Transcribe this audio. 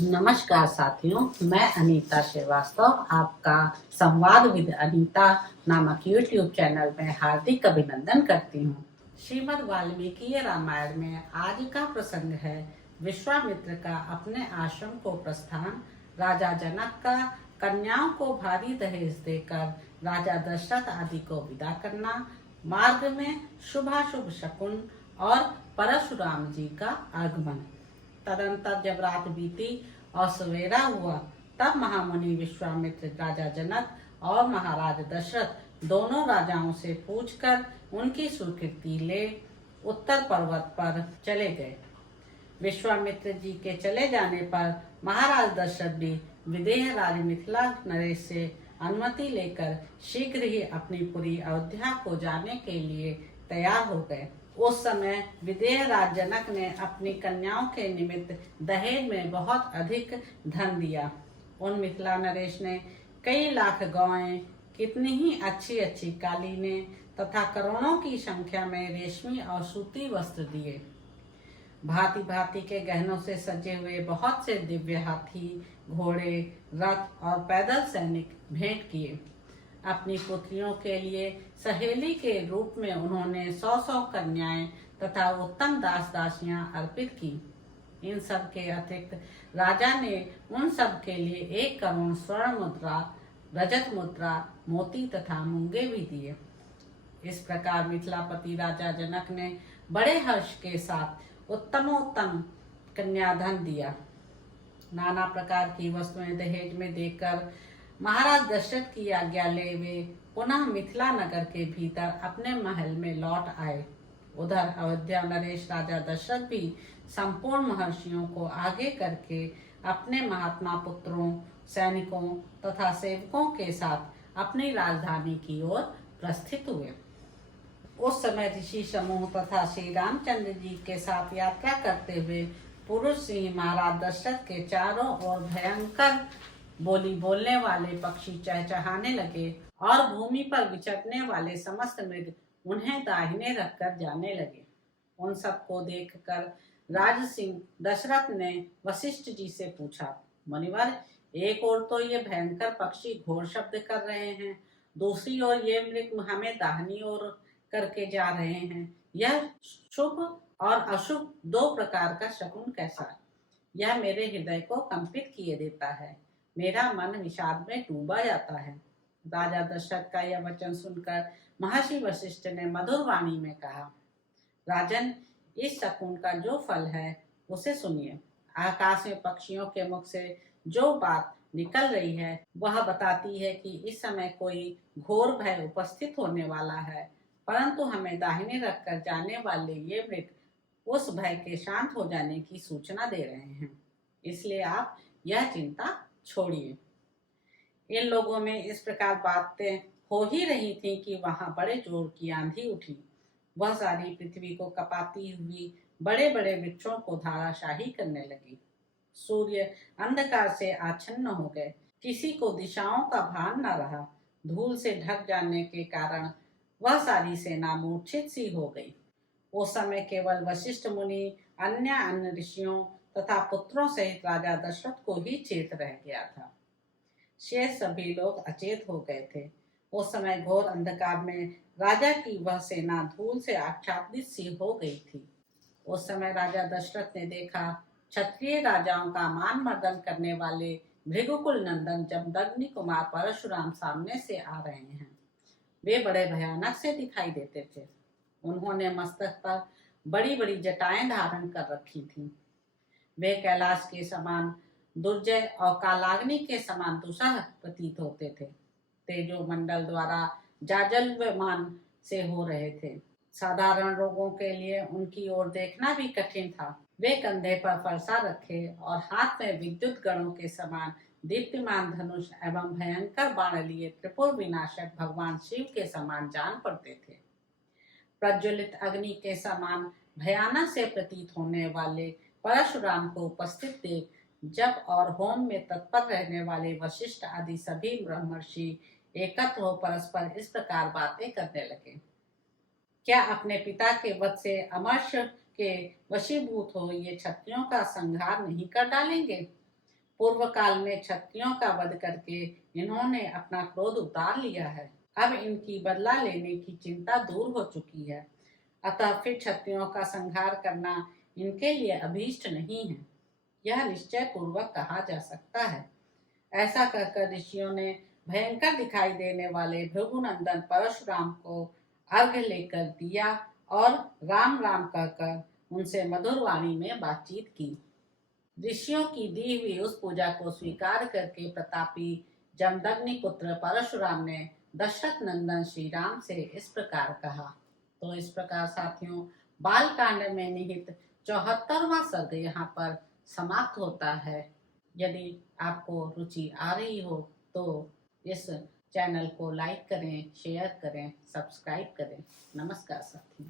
नमस्कार साथियों, मैं अनीता श्रीवास्तव आपका संवाद विद अनीता नामक यूट्यूब चैनल में हार्दिक अभिनंदन करती हूँ। श्रीमद् वाल्मीकि रामायण में आज का प्रसंग है विश्वामित्र का अपने आश्रम को प्रस्थान, राजा जनक का कन्याओं को भारी दहेज देकर राजा दशरथ आदि को विदा करना, मार्ग में शुभाशुभ शकुन और परशुराम जी का आगमन। तदंतर जब रात बीती और सवेरा हुआ, तब महामुनि विश्वामित्र राजा जनक और महाराज दशरथ दोनों राजाओं से पूछकर उनकी स्वीकृति ले उत्तर पर्वत पर चले गए। विश्वामित्र जी के चले जाने पर महाराज दशरथ भी विदेह राज मिथिला नरेश से अनुमति लेकर शीघ्र ही अपनी पूरी अयोध्या को जाने के लिए तैयार हो गए। उस समय विदेह राज जनक ने अपनी कन्याओं के निमित्त दहेज में बहुत अधिक धन दिया। उन मिथिला नरेश ने कई लाख गौएं, कितनी ही अच्छी अच्छी कालीनें तथा करोड़ों की संख्या में रेशमी और सूती वस्त्र दिए। भांति भांति के गहनों से सजे हुए बहुत से दिव्य हाथी, घोड़े, रथ और पैदल सैनिक भेंट किए। अपनी पुत्रियों के लिए सहेली के रूप में उन्होंने 100 कन्याएं तथा उत्तम दास दासियां अर्पित की। इन सब के अतिरिक्त राजा ने उन सब के लिए 1 करोड़ स्वर्ण मुद्रा, रजत मुद्रा, मोती तथा मूंगे भी दिए। इस प्रकार मिथिलापति राजा जनक ने बड़े हर्ष के साथ उत्तमोत्तम कन्याधन दिया। नाना प्रकार की वस्तुएं दहेज में देकर महाराज दशरथ की आज्ञा ले वे पुनः मिथिला नगर के भीतर अपने महल में लौट आए। उधर अयोध्या नरेश राजा दशरथ भी संपूर्ण महर्षियों को आगे करके अपने महात्मा पुत्रों, सैनिकों तथा सेवकों के साथ अपनी राजधानी की ओर प्रस्थित हुए। उस समय ऋषि समूह तथा श्री रामचंद्र जी के साथ यात्रा करते हुए पुरुष सिंह महाराज दशरथ के चारों ओर भयंकर बोली बोलने वाले पक्षी चहचहाने लगे और भूमि पर विचरने वाले समस्त मृग उन्हें दाहिने रखकर जाने लगे। उन सबको देखकर राज सिंह दशरथ ने वशिष्ठ जी से पूछा, मुनिवर, एक ओर तो ये भयंकर पक्षी घोर शब्द कर रहे हैं, दूसरी ओर ये मृग हमें दाहिनी ओर करके जा रहे हैं। यह शुभ और अशुभ 2 प्रकार का शकुन कैसा? यह मेरे हृदय को कंपित किए देता है। मेरा मन विषाद में डूबा जाता है। राजा दशरथ का यह वचन सुनकर महर्षि वशिष्ठ ने मधुर वाणी में कहा, राजन, इस शकुन का जो फल है उसे सुनिए। आकाश में पक्षियों के मुख से जो बात निकल रही है वह बताती है कि इस समय कोई घोर भय उपस्थित होने वाला है, परंतु हमें दाहिने रखकर जाने वाले ये मृग उस भय के शांत हो जाने की सूचना दे रहे हैं। इसलिए आप यह चिंता छोड़िए। इन लोगों में इस प्रकार बातें हो ही रही थी कि वहां बड़े जोर की आंधी उठी। वह सारी पृथ्वी को कपाती हुई बड़े बड़े वृक्षों को धाराशाही करने लगी। सूर्य अंधकार से आच्छन्न हो गए। किसी को दिशाओं का भान न रहा। धूल से ढक जाने के कारण वह सारी सेना मूर्छित सी हो गई। उस समय केवल वशिष्ठ मुनि अन्य ऋषियों तथा पुत्रों सहित राजा दशरथ को ही चेत रह गया था। शेष सभी लोग अचेत हो गए थे। उस समय घोर अंधकार में राजा की वह सेना धूल से आच्छादित सी हो गई थी। उस समय राजा दशरथ ने देखा, क्षत्रिय राजाओं का मान मर्दन करने वाले भृगुकुल नंदन जमदग्नि कुमार परशुराम सामने से आ रहे हैं। वे बड़े भयानक से दिखाई देते थे। उन्होंने मस्तक पर बड़ी बड़ी जटाएं धारण कर रखी थीं। वे कैलाश के समान दुर्जय और कालाग्नि के समान दुसह प्रतीत होते थे। तेजो मंडल द्वारा जाजल्यमान से हो रहे थे। साधारण लोगों के लिए उनकी ओर देखना भी कठिन था। वे कंधे पर फरसा रखे और हाथ में विद्युत गणों के समान दीप्तिमान धनुष एवं भयंकर बाण लिए त्रिपुर विनाशक भगवान शिव के समान जान पड़ते थे। प्रज्वलित अग्नि के समान भयानक से प्रतीत होने वाले परशुराम को उपस्थित देख जप और होम में तत्पर रहने वाले वशिष्ठ आदि सभी ब्रह्मर्षि एकत्र हो परस्पर इस प्रकार बातें करने लगे, क्या अपने पिता के वध से अमर्ष के वशीभूत हो ये क्षत्रियों का संहार नहीं कर डालेंगे? पूर्व काल में क्षत्रियों का वध करके इन्होंने अपना क्रोध उतार लिया है। अब इनकी बदला लेने की चिंता दूर हो चुकी है, अतः फिर क्षत्रियों का संहार करना इनके लिए अभीष्ट नहीं है, यह निश्चय पूर्वक कहा जा सकता है। ऐसा कहकर ऋषियों ने भयंकर दिखाई देने वाले भृगुनंदन परशुराम को अर्घ्य लेकर दिया और राम राम कहकर उनसे मधुर वाणी में बातचीत की। ऋषियों की दी हुई उस पूजा को स्वीकार करके प्रतापी जमदग्नि पुत्र परशुराम ने दशरथ नंदन श्री राम से इस प्रकार कहा। तो इस प्रकार साथियों, बाल कांड में निहित 74वां सर्ग यहाँ पर समाप्त होता है। यदि आपको रुचि आ रही हो तो इस चैनल को लाइक करें, शेयर करें, सब्सक्राइब करें। नमस्कार साथियों।